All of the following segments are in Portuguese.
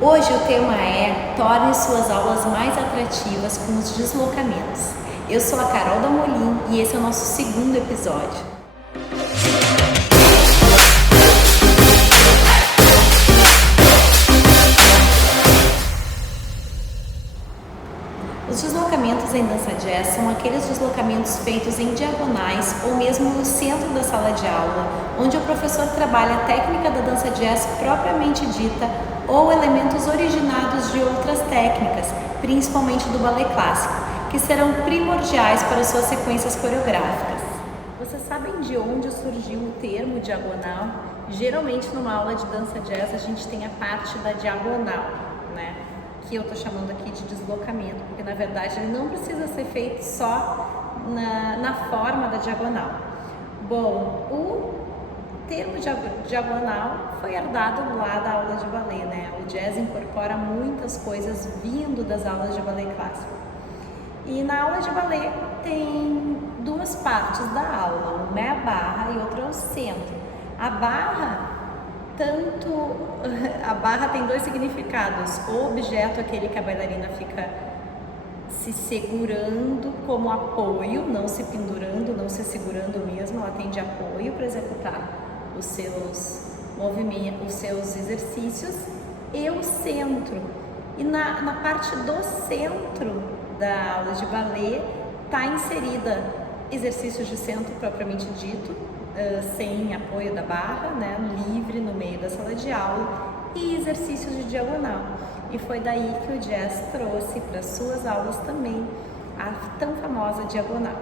Hoje o tema é torne suas aulas mais atrativas com os deslocamentos. Eu sou a Carol Damolin e esse é o nosso segundo episódio. Os deslocamentos em dança jazz são aqueles deslocamentos feitos em diagonais ou mesmo no centro da sala de aula, onde o professor trabalha a técnica da dança jazz propriamente dita ou elementos originados de outras técnicas, principalmente do balé clássico, que serão primordiais para suas sequências coreográficas. Vocês sabem de onde surgiu o termo diagonal? Geralmente numa aula de dança jazz a gente tem a parte da diagonal, né? Que eu tô chamando aqui de deslocamento, porque na verdade ele não precisa ser feito só na forma da diagonal. Bom, o termo diagonal foi herdado lá da aula de balé, né? O jazz incorpora muitas coisas vindo das aulas de balé clássico. E na aula de balé tem duas partes da aula, uma é a barra e outra é o centro. A barra tem dois significados. O objeto, aquele que a bailarina fica se segurando como apoio, não se pendurando, não se segurando mesmo, ela tem de apoio para executar os seus movimentos, os seus exercícios, e o centro. E na parte do centro da aula de balé está inserida exercícios de centro propriamente dito, sem apoio da barra, né, livre no meio da sala de aula, e exercícios de diagonal. E foi daí que o jazz trouxe para suas aulas também a tão famosa diagonal.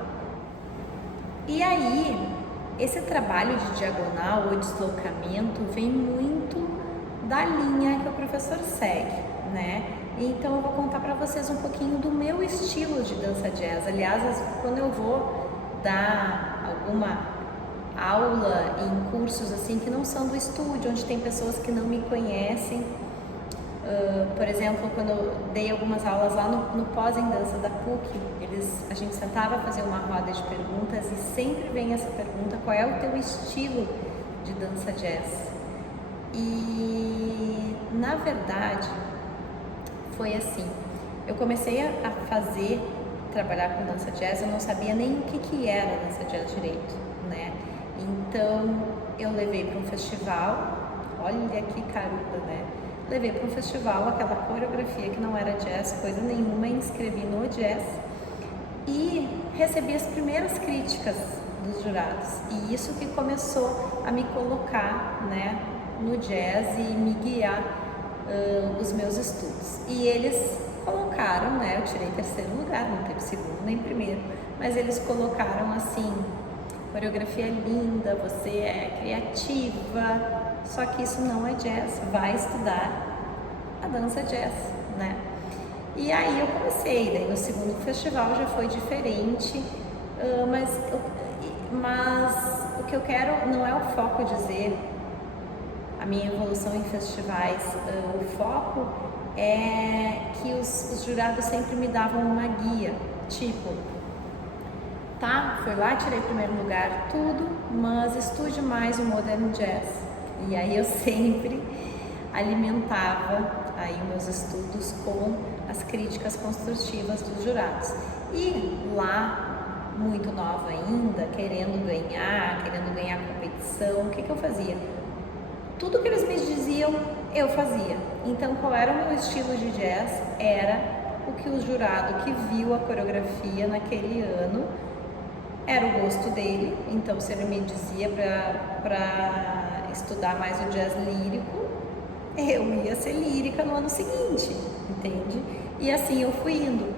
E aí, esse trabalho de diagonal ou deslocamento vem muito da linha que o professor segue, né? Então eu vou contar para vocês um pouquinho do meu estilo de dança jazz. Aliás, quando eu vou dar alguma aula em cursos assim que não são do estúdio, onde tem pessoas que não me conhecem, por exemplo, quando eu dei algumas aulas lá no Pós em Dança da PUC, a gente sentava a fazer uma roda de perguntas e sempre vem essa pergunta: qual é o teu estilo de dança jazz? E na verdade foi assim, eu comecei a trabalhar com dança jazz, eu não sabia nem o que era dança jazz direito, né? Então eu levei para um festival, olha que caruda, né? Levei para um festival aquela coreografia que não era jazz, coisa nenhuma, inscrevi no jazz e recebi as primeiras críticas dos jurados. E isso que começou a me colocar, né, no jazz e me guiar os meus estudos. E eles colocaram, né, eu tirei terceiro lugar, não teve segundo nem primeiro, mas eles colocaram assim: coreografia linda, você é criativa, só que isso não é jazz, vai estudar a dança jazz, né? E aí eu comecei, daí no segundo festival já foi diferente, mas o que eu quero não é o foco dizer a minha evolução em festivais, o foco é que os jurados sempre me davam uma guia, tipo: tá, foi lá, tirei primeiro lugar, tudo, mas estude mais o Modern Jazz. E aí eu sempre alimentava aí meus estudos com as críticas construtivas dos jurados. E lá, muito nova ainda, querendo ganhar competição, o que eu fazia? Tudo que eles me diziam, eu fazia. Então, qual era o meu estilo de jazz? Era o que o jurado que viu a coreografia naquele ano, era o gosto dele. Então, se ele me dizia para estudar mais o jazz lírico, eu ia ser lírica no ano seguinte, entende? E assim eu fui indo.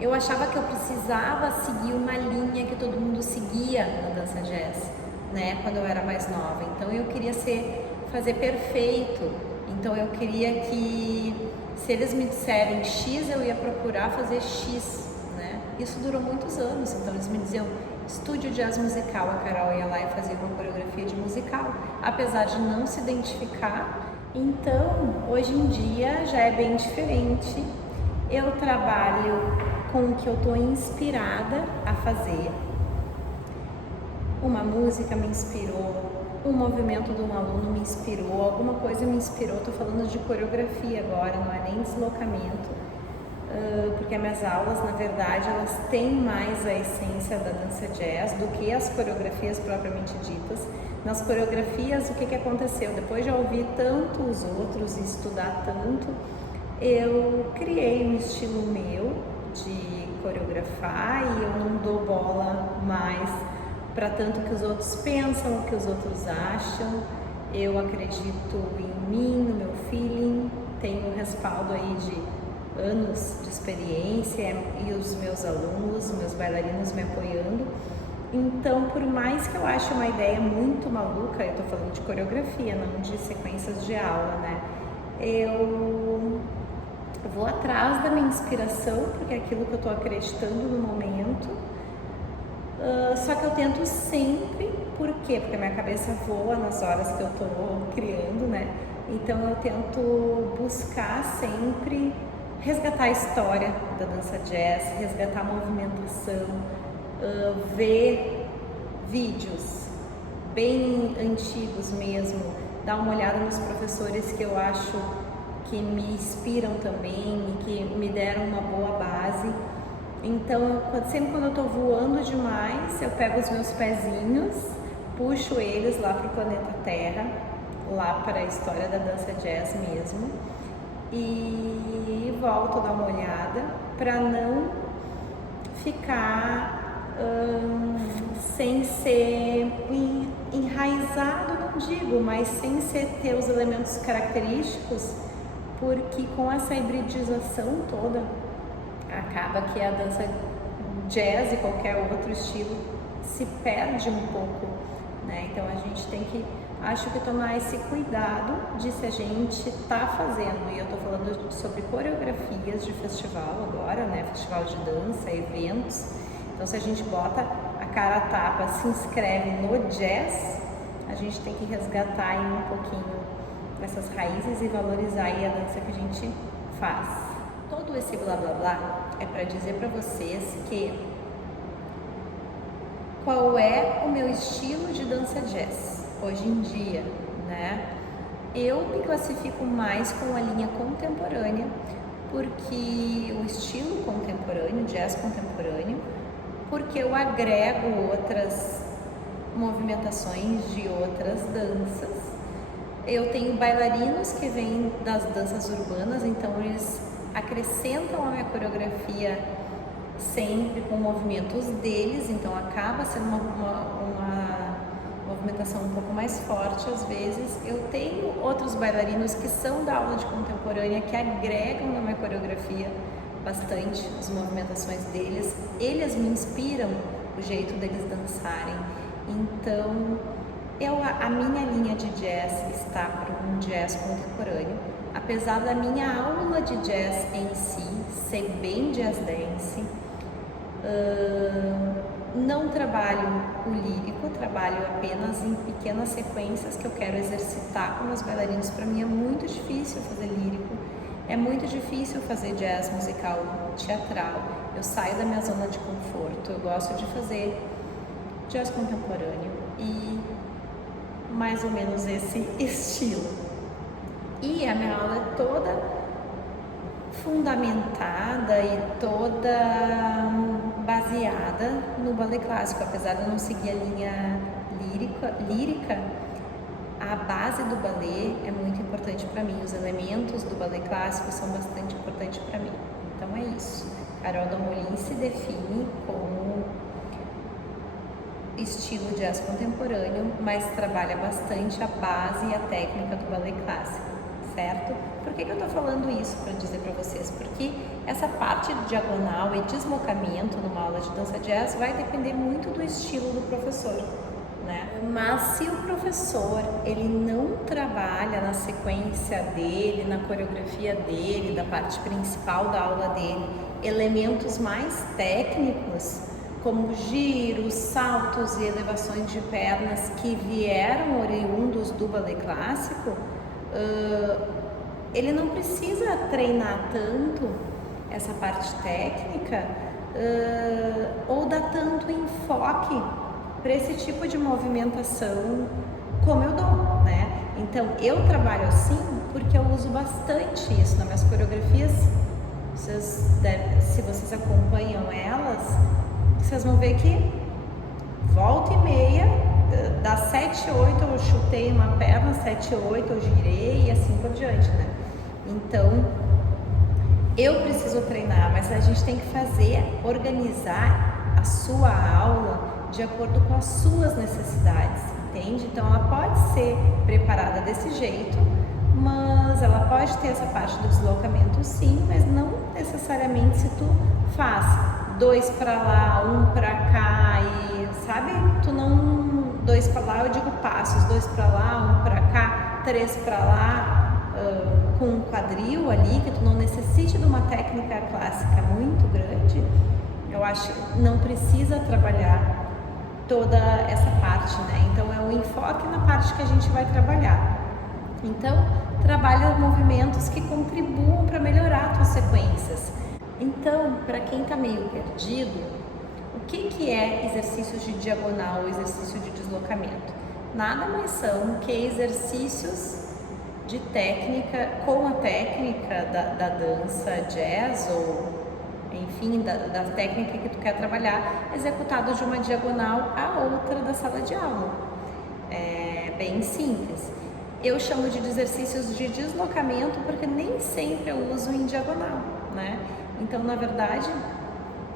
Eu achava que eu precisava seguir uma linha que todo mundo seguia na dança jazz, né? Quando eu era mais nova. Então, eu queria fazer perfeito. Então, eu queria que, se eles me disserem X, eu ia procurar fazer X, né? Isso durou muitos anos. Então, eles me diziam: estude o jazz musical. A Carol ia lá e fazia uma coreografia de musical, apesar de não se identificar. Então, hoje em dia já é bem diferente. Eu trabalho com o que eu estou inspirada a fazer. Uma música me inspirou um movimento de um aluno me inspirou, alguma coisa me inspirou. Estou falando de coreografia agora, não é nem deslocamento, porque as minhas aulas, na verdade, elas têm mais a essência da dança jazz do que as coreografias propriamente ditas. Nas coreografias, o que aconteceu? Depois de ouvir tanto os outros e estudar tanto, eu criei um estilo meu de coreografar e eu não dou bola mais para tanto que os outros pensam, o que os outros acham. Eu acredito em mim, no meu feeling, tenho respaldo aí de anos de experiência e os meus alunos, meus bailarinos me apoiando. Então, por mais que eu ache uma ideia muito maluca, eu tô falando de coreografia, não de sequências de aula, né? Eu vou atrás da minha inspiração, porque é aquilo que eu tô acreditando no momento. Só que eu tento sempre, por quê? Porque a minha cabeça voa nas horas que eu tô criando, né? Então eu tento buscar sempre resgatar a história da dança jazz, resgatar a movimentação, ver vídeos bem antigos mesmo, dar uma olhada nos professores que eu acho que me inspiram também e que me deram uma boa base. Então, sempre quando eu tô voando demais, eu pego os meus pezinhos, puxo eles lá pro planeta Terra, lá para a história da dança jazz mesmo, e volto a dar uma olhada para não ficar sem ser enraizado, não digo, mas sem ter os elementos característicos, porque com essa hibridização toda, acaba que a dança jazz e qualquer outro estilo se perde um pouco, né? Então a gente tem que, acho que tomar esse cuidado de se a gente tá fazendo, e eu tô falando sobre coreografias de festival agora, né? Festival de dança, eventos. Então se a gente bota a cara a tapa, se inscreve no jazz, a gente tem que resgatar aí um pouquinho essas raízes e valorizar aí a dança que a gente faz. Todo esse blá blá blá é para dizer para vocês que qual é o meu estilo de dança jazz hoje em dia, né? Eu me classifico mais com a linha contemporânea, porque o estilo contemporâneo, jazz contemporâneo, porque eu agrego outras movimentações de outras danças. Eu tenho bailarinos que vêm das danças urbanas, então eles acrescentam a minha coreografia sempre com movimentos deles, então acaba sendo uma movimentação um pouco mais forte às vezes. Eu tenho outros bailarinos que são da aula de contemporânea, que agregam na minha coreografia bastante as movimentações deles, eles me inspiram o jeito deles dançarem. Então a minha linha de jazz está para um jazz contemporâneo, apesar da minha aula de jazz em si ser bem jazz dance. Não trabalho o lírico, trabalho apenas em pequenas sequências que eu quero exercitar com meus bailarinos. Para mim é muito difícil fazer lírico, é muito difícil fazer jazz musical teatral. Eu saio da minha zona de conforto, eu gosto de fazer jazz contemporâneo e mais ou menos esse estilo. E a minha aula é toda fundamentada e toda baseada no balé clássico, apesar de eu não seguir a linha lírica, a base do balé é muito importante para mim, os elementos do balé clássico são bastante importantes para mim. Então é isso. Carol Damolin se define como estilo jazz contemporâneo, mas trabalha bastante a base e a técnica do balé clássico, certo? Por que eu tô falando isso para dizer para vocês? Porque essa parte de diagonal e deslocamento numa aula de dança jazz vai depender muito do estilo do professor, né? Mas se o professor ele não trabalha na sequência dele, na coreografia dele, da parte principal da aula dele, elementos mais técnicos, como giros, saltos e elevações de pernas que vieram oriundos do balé clássico, ele não precisa treinar tanto essa parte técnica ou dar tanto enfoque para esse tipo de movimentação como eu dou, né? Então eu trabalho assim porque eu uso bastante isso nas minhas coreografias. Se vocês acompanham elas, vocês vão ver que volta e meia, das 7, 8 eu chutei uma perna, 7, 8 eu girei e assim por diante, né? Então eu preciso treinar, mas a gente tem que organizar a sua aula de acordo com as suas necessidades, entende? Então ela pode ser preparada desse jeito, mas ela pode ter essa parte do deslocamento sim, mas não necessariamente se tu faz 2 para lá, 1 para cá e sabe? Tu não 2 para lá, eu digo passos, 2 para lá, 1 para cá, 3 para lá, com um quadril ali, que tu não necessite de uma técnica clássica muito grande. Eu acho que não precisa trabalhar toda essa parte, né? Então é o enfoque na parte que a gente vai trabalhar. Então, trabalha movimentos que contribuam para melhorar as tuas sequências. Então, para quem está meio perdido, o que é exercícios de diagonal ou exercício de deslocamento? Nada mais são que exercícios de técnica, com a técnica da dança jazz ou enfim, da técnica que tu quer trabalhar, executado de uma diagonal a outra da sala de aula. É bem simples. Eu chamo de exercícios de deslocamento porque nem sempre eu uso em diagonal, né? Então, na verdade,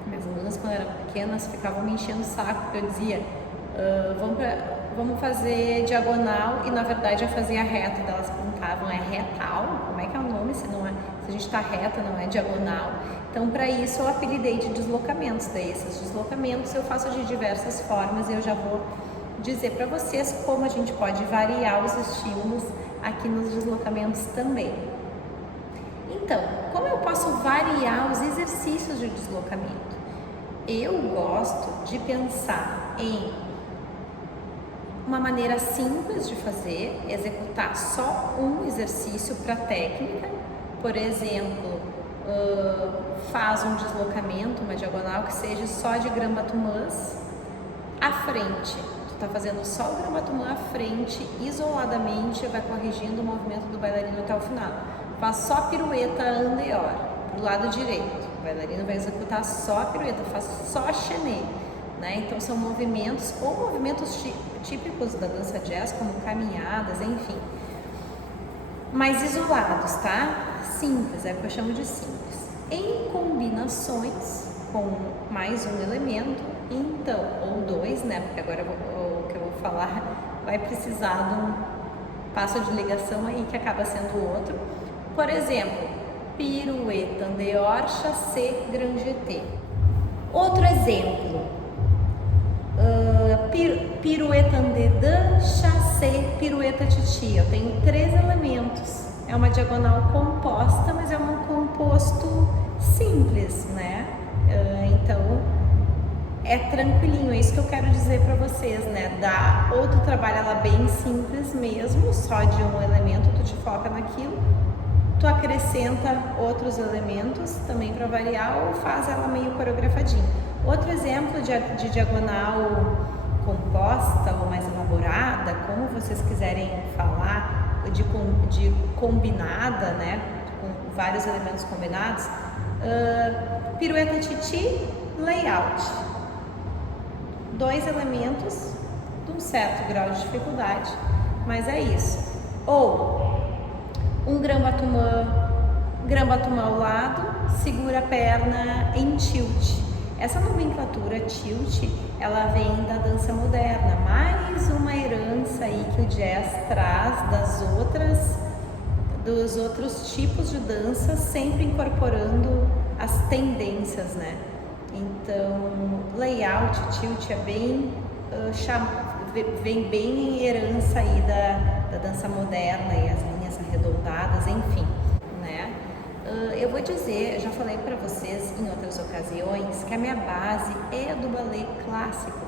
minhas alunas quando eram pequenas ficavam me enchendo o saco porque eu dizia vamos fazer diagonal e na verdade eu fazia reta, elas perguntavam, é retal? Como é que é o nome? Se a gente está reta, não é diagonal. Então, para isso eu apelidei de deslocamentos. Daí esses deslocamentos eu faço de diversas formas e eu já vou dizer para vocês como a gente pode variar os estímulos aqui nos deslocamentos também. Então, como eu posso variar os exercícios de deslocamento? Eu gosto de pensar em uma maneira simples de fazer, executar só um exercício para técnica. Por exemplo, faz um deslocamento, uma diagonal que seja só de grambatumãs à frente. Tu tá fazendo só o grambatumã à frente, isoladamente, vai corrigindo o movimento do bailarino até o final. Faz só pirueta andeor, do lado direito. O bailarino vai executar só a pirueta, faz só chené, né? Então são movimentos, ou movimentos típicos da dança jazz, como caminhadas, enfim. Mais isolados, tá? Simples, é o que eu chamo de simples. Em combinações com mais um elemento, então, ou dois, né? Porque agora o que eu vou falar vai precisar de um passo de ligação aí que acaba sendo o outro. Por exemplo, pirueta andeor, chassé, grand jeté. Outro exemplo, pirueta andedã, chassé, pirueta titi. Eu tenho 3 elementos. É uma diagonal composta, mas é um composto simples, né? Então, é tranquilinho, é isso que eu quero dizer para vocês, né? Ou tu trabalha ela bem simples mesmo, só de um elemento, tu te foca naquilo, tu acrescenta outros elementos também para variar, ou faz ela meio coreografadinha. Outro exemplo de diagonal composta ou mais elaborada, como vocês quiserem falar, de combinada, né? Com vários elementos combinados, pirueta titi, layout. 2 elementos de um certo grau de dificuldade, mas é isso. Ou um grambatumã ao lado, segura a perna em tilt. Essa nomenclatura tilt, ela vem da dança moderna, mais uma herança aí que o jazz traz dos outros tipos de dança, sempre incorporando as tendências, né? Então, layout, tilt é vem bem em herança aí da dança moderna e as linhas arredondadas, enfim, né? Eu vou dizer, eu já falei para vocês em outras ocasiões, que a minha base é do balé clássico.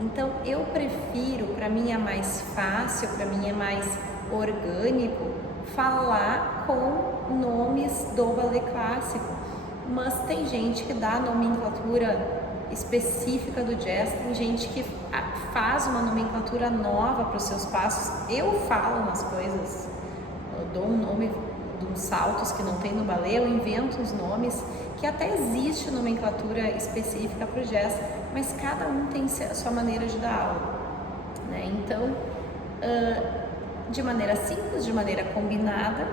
Então, eu prefiro, para mim é mais fácil, para mim é mais orgânico, falar com nomes do balé clássico. Mas tem gente que dá nomenclatura específica do jazz, tem gente que faz uma nomenclatura nova para os seus passos. Eu falo umas coisas, eu dou um nome de uns saltos que não tem no balé, eu invento uns nomes que até existe nomenclatura específica para o jazz, mas cada um tem a sua maneira de dar aula, né? Então, de maneira simples, de maneira combinada,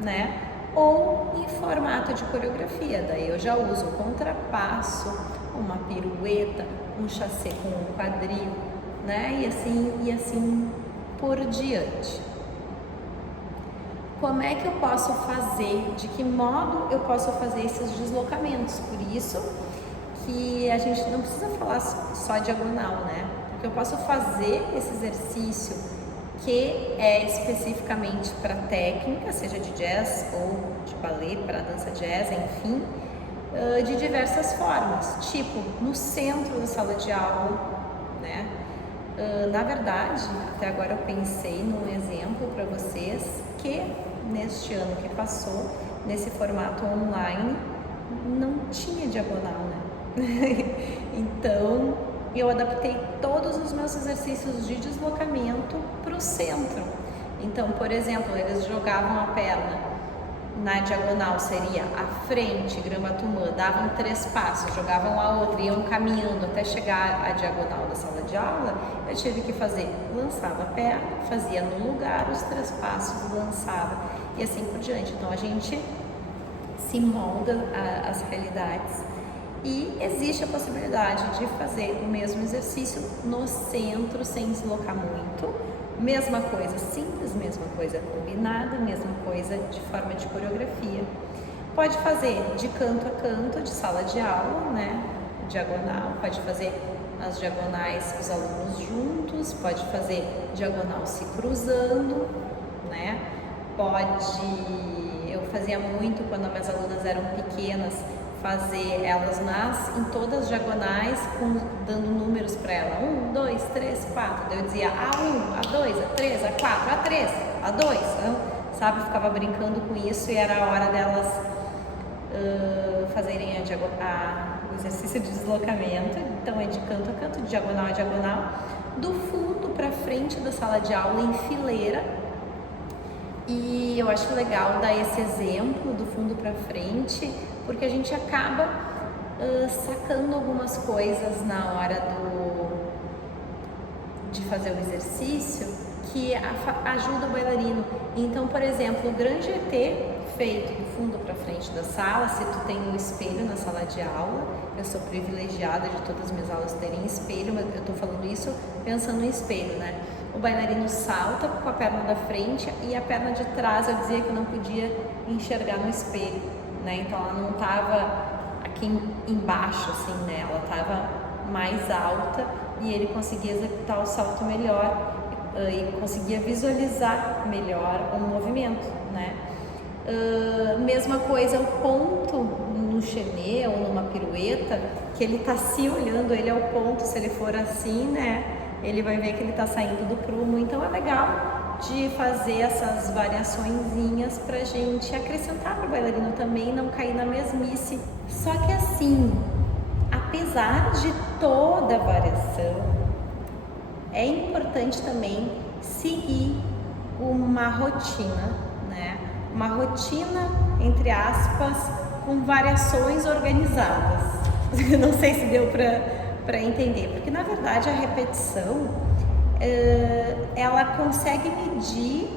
né? Ou em formato de coreografia, daí eu já uso o contrapasso, uma pirueta, um chassé com um quadril, né? E assim por diante. Como é que eu posso fazer, de que modo eu posso fazer esses deslocamentos? Por isso que a gente não precisa falar só diagonal, né? Porque eu posso fazer esse exercício que é especificamente para técnica, seja de jazz ou de ballet, para dança jazz, enfim, de diversas formas, tipo no centro da sala de aula, né? Na verdade, até agora eu pensei num exemplo para vocês que neste ano que passou, nesse formato online, não tinha diagonal, né? Então, eu adaptei todos os meus exercícios de deslocamento para o centro. Então, por exemplo, eles jogavam a perna na diagonal, seria a frente, Grambatumã, davam 3 passos, jogavam a outra, iam caminhando até chegar à diagonal da sala de aula. Eu tive que fazer, lançava a perna, fazia no lugar os 3 passos, lançava e assim por diante. Então a gente se molda às realidades e existe a possibilidade de fazer o mesmo exercício no centro sem deslocar muito. Mesma coisa simples, mesma coisa combinada, mesma coisa de forma de coreografia. Pode fazer de canto a canto, de sala de aula, né? Diagonal, pode fazer as diagonais os alunos juntos, pode fazer diagonal se cruzando, né? Eu fazia muito quando as minhas alunas eram pequenas, fazer elas em todas as diagonais, dando números para ela, 1, 2, 3, 4, daí eu dizia A1, A2, A3, A4, A3, A2, sabe, ficava brincando com isso e era a hora delas fazerem o exercício de deslocamento. Então é de canto a canto, de diagonal a diagonal, do fundo para frente da sala de aula em fileira. E eu acho legal dar esse exemplo do fundo para frente, porque a gente acaba sacando algumas coisas na hora de fazer o exercício que ajuda o bailarino. Então, por exemplo, o grande ET feito do fundo para frente da sala, se tu tem um espelho na sala de aula, eu sou privilegiada de todas as minhas aulas terem espelho, mas eu estou falando isso pensando em espelho, né? O bailarino salta com a perna da frente e a perna de trás eu dizia que eu não podia enxergar no espelho, né? Então ela não estava aqui embaixo, assim, né? Ela estava mais alta e ele conseguia executar o salto melhor e conseguia visualizar melhor o movimento, né? Mesma coisa o ponto no chenê ou numa pirueta, que ele tá se olhando, ele é o ponto, se ele for assim, né? Ele vai ver que ele tá saindo do prumo. Então é legal de fazer essas variaçõezinhas pra gente acrescentar pro bailarino também, não cair na mesmice. Só que assim, apesar de toda a variação, é importante também seguir uma rotina, né? Uma rotina, entre aspas, com variações organizadas. Não sei se deu para entender, porque na verdade a repetição ela consegue medir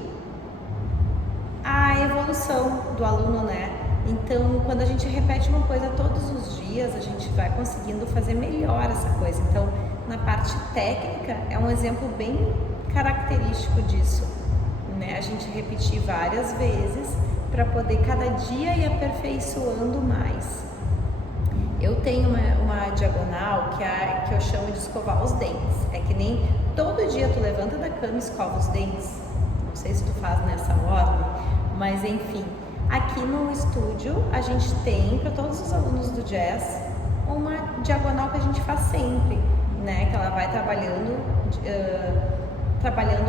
a evolução do aluno, né? Então, quando a gente repete uma coisa todos os dias, a gente vai conseguindo fazer melhor essa coisa. Então, na parte técnica, é um exemplo bem característico disso, né? A gente repetir várias vezes para poder cada dia ir aperfeiçoando mais. Eu tenho uma diagonal que eu chamo de escovar os dentes. É que nem todo dia tu levanta da cama e escova os dentes. Não sei se tu faz nessa ordem, mas enfim. Aqui no estúdio a gente tem para todos os alunos do jazz uma diagonal que a gente faz sempre, né? Que ela vai trabalhando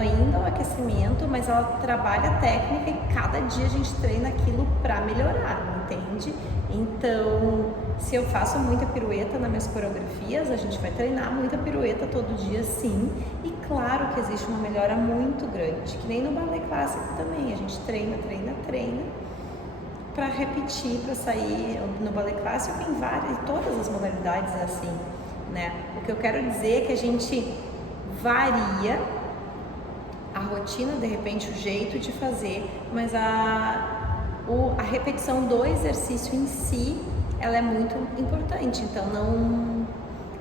ainda o aquecimento, mas ela trabalha a técnica e cada dia a gente treina aquilo para melhorar. entende? Então, se eu faço muita pirueta nas minhas coreografias, a gente vai treinar muita pirueta todo dia, sim. E claro que existe uma melhora muito grande, que nem no balé clássico também, a gente treina para repetir, para sair no balé clássico em todas as modalidades é assim, né? O que eu quero dizer é que a gente varia a rotina, de repente o jeito de fazer, mas a repetição do exercício em si, ela é muito importante, então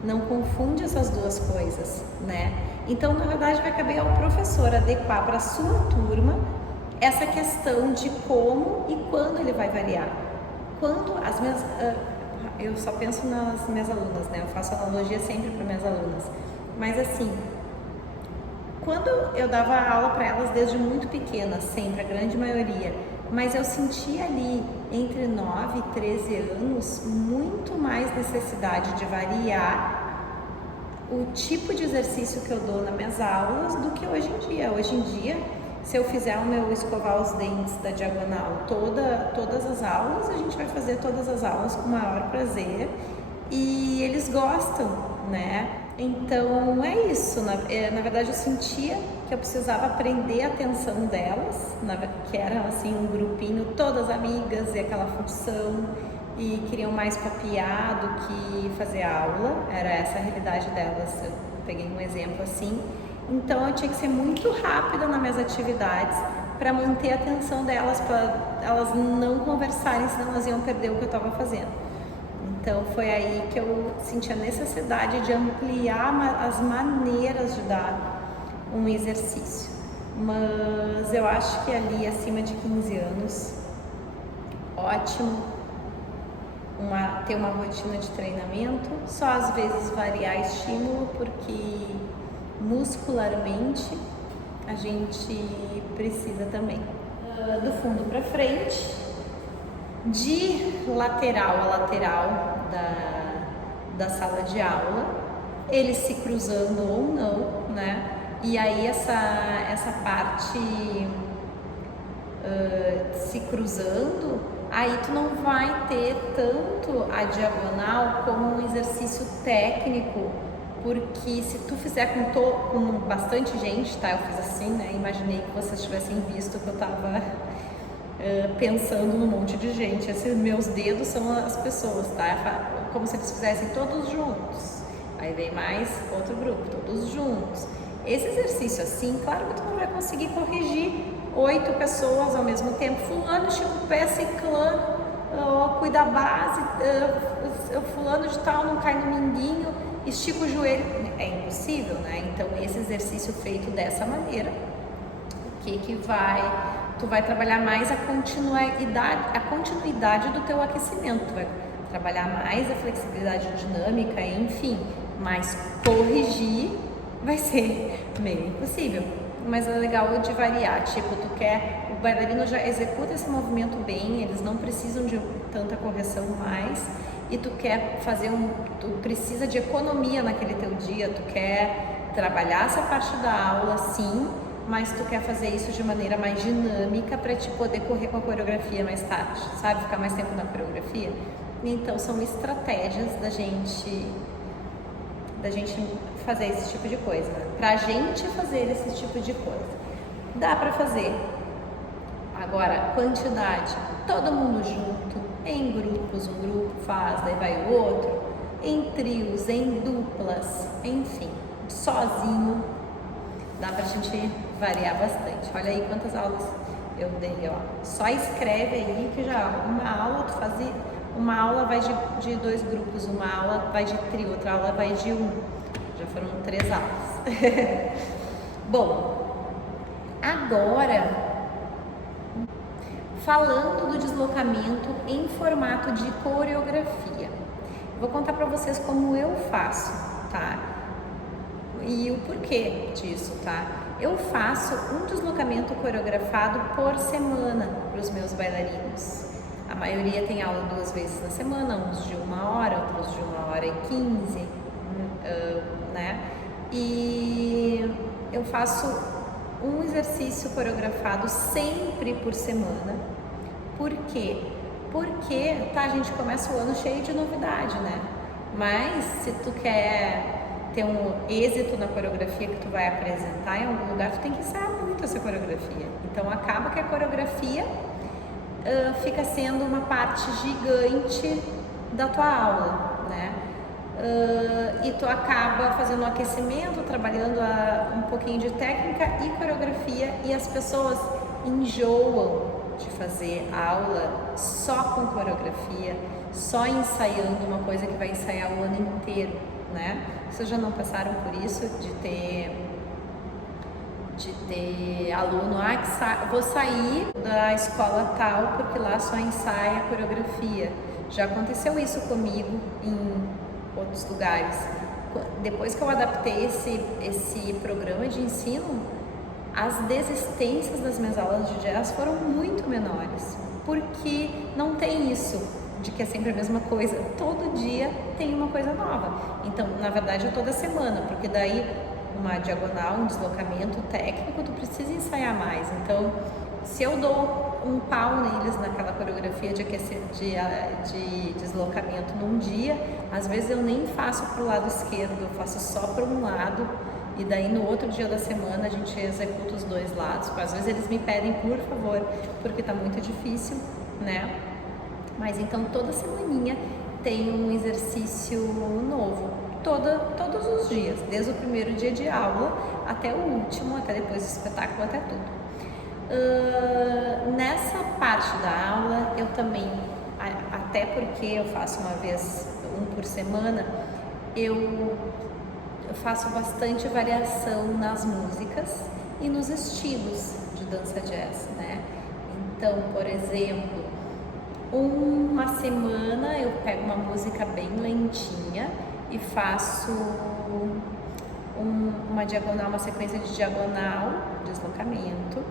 não confunde essas duas coisas, né? Então, na verdade, vai caber ao professor adequar para a sua turma essa questão de como e quando ele vai variar. Quando as minhas... eu só penso nas minhas alunas, né? Eu faço analogia sempre para minhas alunas. Mas assim, quando eu dava aula para elas desde muito pequenas, sempre, a grande maioria, mas eu sentia ali entre 9 e 13 anos muito mais necessidade de variar o tipo de exercício que eu dou nas minhas aulas do que hoje em dia. Hoje em dia, se eu fizer o meu escovar os dentes da diagonal todas as aulas, a gente vai fazer todas as aulas com o maior prazer e eles gostam, né? Então é isso, na verdade eu sentia que eu precisava prender a atenção delas, que era assim um grupinho, todas amigas e aquela função, e queriam mais papiar do que fazer aula, era essa a realidade delas, eu peguei um exemplo assim. Então eu tinha que ser muito rápida nas minhas atividades para manter a atenção delas, para elas não conversarem, senão elas iam perder o que eu estava fazendo. Então foi aí que eu senti a necessidade de ampliar as maneiras de dar um exercício. Mas eu acho que ali acima de 15 anos, ótimo ter uma rotina de treinamento, só às vezes variar estímulo, porque muscularmente a gente precisa também. Do fundo para frente, de lateral a lateral da sala de aula, eles se cruzando ou não, né? E aí essa parte se cruzando, aí tu não vai ter tanto a diagonal como um exercício técnico, porque se tu fizer com bastante gente, tá? Eu fiz assim, né? Imaginei que vocês tivessem visto que eu tava pensando num monte de gente. Esses meus dedos são as pessoas, tá? Como se eles fizessem todos juntos. Aí vem mais outro grupo, todos juntos. Esse exercício assim, claro que tu não vai conseguir corrigir 8 pessoas ao mesmo tempo. Fulano estica o pé, ciclano cuida da base, fulano de tal não cai no minguinho, estica o joelho. É impossível, né? Então esse exercício feito dessa maneira, tu vai trabalhar mais a continuidade do teu aquecimento, tu vai trabalhar mais a flexibilidade dinâmica, enfim, mas corrigir vai ser meio impossível. Mas é legal de variar, tipo, o bailarino já executa esse movimento bem, eles não precisam de tanta correção mais, e tu precisa de economia naquele teu dia, tu quer trabalhar essa parte da aula, sim, mas tu quer fazer isso de maneira mais dinâmica para te poder correr com a coreografia mais tarde, sabe? Ficar mais tempo na coreografia. Então são estratégias da gente fazer esse tipo de coisa, né? Pra gente fazer esse tipo de coisa. Dá pra fazer. Agora, quantidade, todo mundo junto, em grupos, um grupo faz, daí vai o outro, em trios, em duplas, enfim, sozinho, dá pra gente variar bastante. Olha aí quantas aulas eu dei, ó. Só escreve aí que já uma aula tu fazia, uma aula vai de 2 grupos, uma aula vai de trio, outra aula vai de 1. Já foram 3 aulas. Bom, agora falando do deslocamento em formato de coreografia, vou contar para vocês como eu faço, tá? E o porquê disso, tá? Eu faço um deslocamento coreografado por semana para os meus bailarinos. A maioria tem aula 2 vezes na semana, uns de 1 hora, outros de 1 hora e 15, né? E eu faço um exercício coreografado sempre por semana. Por quê? Porque, tá, a gente começa o ano cheio de novidade, né? Mas se tu quer ter um êxito na coreografia que tu vai apresentar em algum lugar, tu tem que ensaiar muito essa coreografia. Então acaba que a coreografia fica sendo uma parte gigante da tua aula, né? E tu acaba fazendo um aquecimento, trabalhando um pouquinho de técnica e coreografia, e as pessoas enjoam de fazer aula só com coreografia, só ensaiando uma coisa que vai ensaiar o ano inteiro, né? Vocês já não passaram por isso de ter aluno, vou sair da escola tal porque lá só ensaia a coreografia. Já aconteceu isso comigo em outros lugares. Depois que eu adaptei esse programa de ensino, as desistências das minhas aulas de jazz foram muito menores, porque não tem isso de que é sempre a mesma coisa. Todo dia tem uma coisa nova. Então, na verdade, é toda semana, porque daí uma diagonal, um deslocamento técnico, tu precisa ensaiar mais. Então, se eu dou um pau neles naquela coreografia de deslocamento num dia, às vezes eu nem faço pro lado esquerdo, eu faço só para um lado, e daí no outro dia da semana a gente executa os dois lados. Às vezes eles me pedem, por favor, porque tá muito difícil, né? Mas então toda semaninha tem um exercício novo, todos os dias, desde o primeiro dia de aula até o último, até depois do espetáculo, até tudo. Nessa parte da aula eu também, até porque eu faço uma vez, por semana, eu faço bastante variação nas músicas e nos estilos de dança jazz, né? Então, por exemplo, uma semana eu pego uma música bem lentinha e faço uma diagonal, uma sequência de diagonal, deslocamento,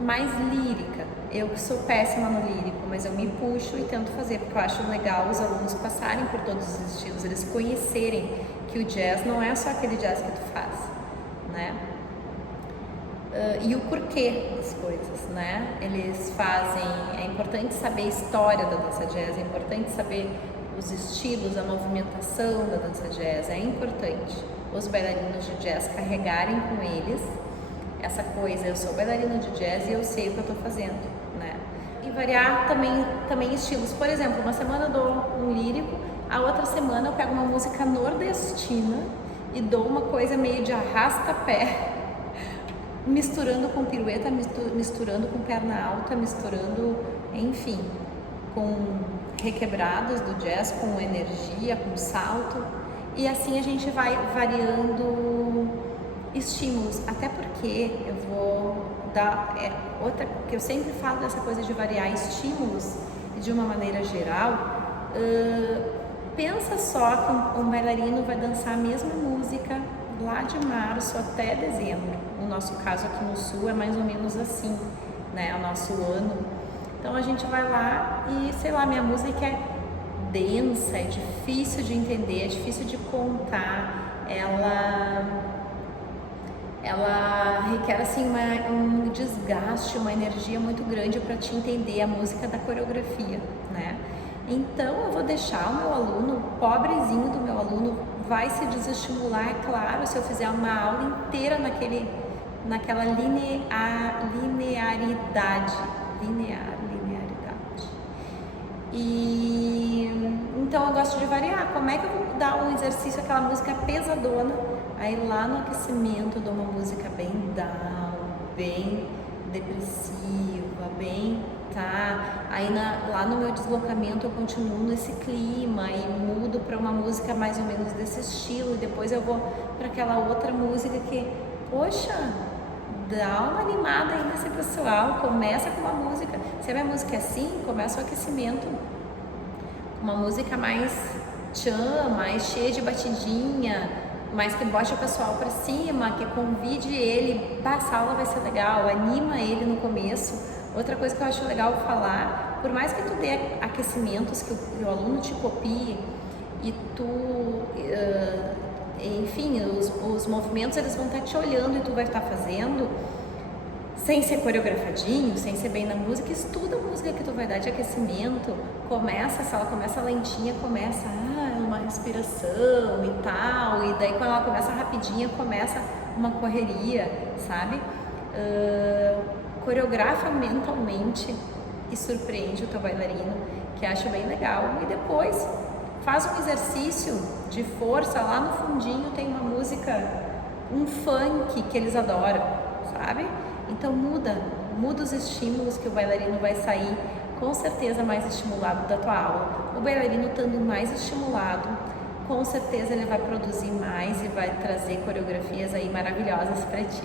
mais lírica. Eu sou péssima no lírico, mas eu me puxo e tento fazer, porque eu acho legal os alunos passarem por todos os estilos, eles conhecerem que o jazz não é só aquele jazz que tu faz, né? E o porquê das coisas, né? Eles fazem, é importante saber a história da dança jazz, é importante saber os estilos, a movimentação da dança jazz, é importante os bailarinos de jazz carregarem com eles essa coisa, eu sou bailarina de jazz e eu sei o que eu estou fazendo, né? E variar também estilos, por exemplo, uma semana eu dou um lírico, a outra semana eu pego uma música nordestina e dou uma coisa meio de arrasta-pé, misturando com pirueta, misturando com perna alta, misturando, enfim, com requebrados do jazz, com energia, com salto, e assim a gente vai variando estímulos, até porque eu vou dar outra, que eu sempre falo dessa coisa de variar estímulos de uma maneira geral. Pensa só que um bailarino vai dançar a mesma música lá de março até dezembro. No nosso caso aqui no sul é mais ou menos assim, né? O nosso ano. Então a gente vai lá e, sei lá, minha música é densa, é difícil de entender, é difícil de contar, ela requer assim um desgaste, uma energia muito grande para te entender a música da coreografia, né? Então eu vou deixar o meu aluno, o pobrezinho do meu aluno, vai se desestimular, é claro, se eu fizer uma aula inteira naquela linearidade. E então eu gosto de variar. Como é que eu vou dar um exercício, aquela música pesadona, aí lá no aquecimento eu dou uma música bem down, bem depressiva, bem, tá? Aí lá no meu deslocamento eu continuo nesse clima e mudo para uma música mais ou menos desse estilo, e depois eu vou para aquela outra música que, poxa, dá uma animada aí nesse pessoal, começa com uma música, se a minha música é assim, começa o aquecimento, uma música mais tchan, mais cheia de batidinha, mais que bote o pessoal pra cima, que convide ele, essa aula vai ser legal, anima ele no começo. Outra coisa que eu acho legal falar, por mais que tu dê aquecimentos, que o aluno te copie e tu, enfim, os movimentos eles vão estar te olhando e tu vai estar fazendo, sem ser coreografadinho, sem ser bem na música, estuda a música que tu vai dar de aquecimento, começa, se ela começa lentinha, começa uma respiração e tal, e daí quando ela começa rapidinha, começa uma correria, sabe? Coreografa mentalmente e surpreende o teu bailarino, que acho bem legal, e depois faz um exercício de força, lá no fundinho tem uma música, um funk que eles adoram, sabe? Então muda os estímulos que o bailarino vai sair com certeza mais estimulado da tua aula. O bailarino estando mais estimulado, com certeza ele vai produzir mais e vai trazer coreografias aí maravilhosas para ti.